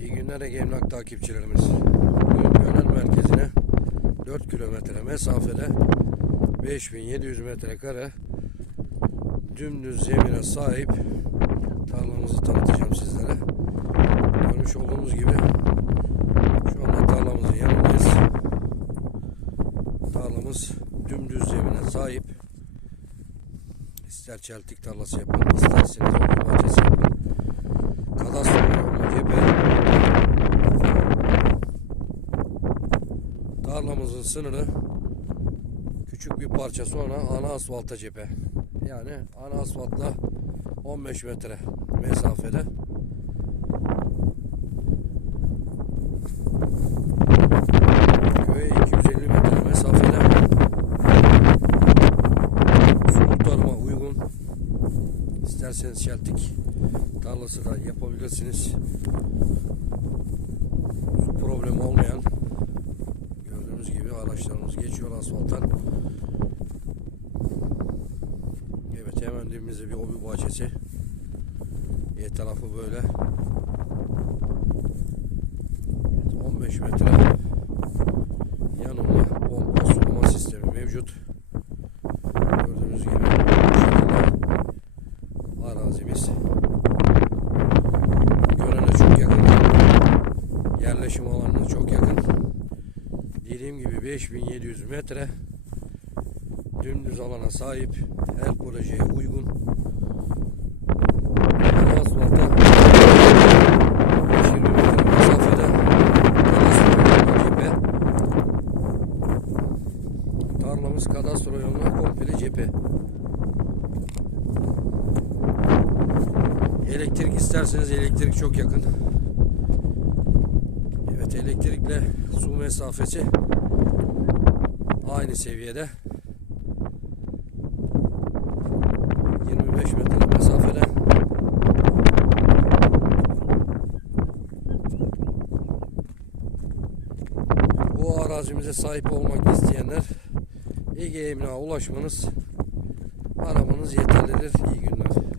İyi günler Ege takipçilerimiz. Gönen merkezine 4 kilometre mesafede 5700 metrekare dümdüz zemine sahip tarlamızı tanıtacağım sizlere. Görmüş olduğunuz gibi şu anda tarlamızın yanındayız. Tarlamız dümdüz zemine sahip. İster çeltik tarlası yapın, isterseniz bahçesi yapın. Kadastro yolu cephe. Tarlamızın sınırı küçük bir parça sonra ana asfalta cephe. Yani ana asfaltla 15 metre mesafede. Köye 250 metre mesafede. Sulu tarıma uygun. İsterseniz çeltik tarlası da yapabilirsiniz. Su problemi olmayan gördüğünüz gibi araçlarımız geçiyor asfalttan. Evet hemen dibimizde bir hobi bahçesi. E tarafı böyle. Evet, 15 metre yanımda pompa sulama sistemi mevcut. Gördüğünüz gibi arazimiz. Görene çok yakın. Yerleşim alanına çok yakın. Dediğim gibi 5700 metre dümdüz alana sahip her projeye uygun. Ana asfalta 20 metre mesafede cephe. Tarlamız kadastro yoluna komple cephe. Elektrik isterseniz elektrik çok yakın. Evet elektrikle su mesafesi aynı seviyede. 25 metre mesafede. Bu arazimize sahip olmak isteyenler Ege Emlak'a ulaşmanız aramanız yeterlidir. İyi günler.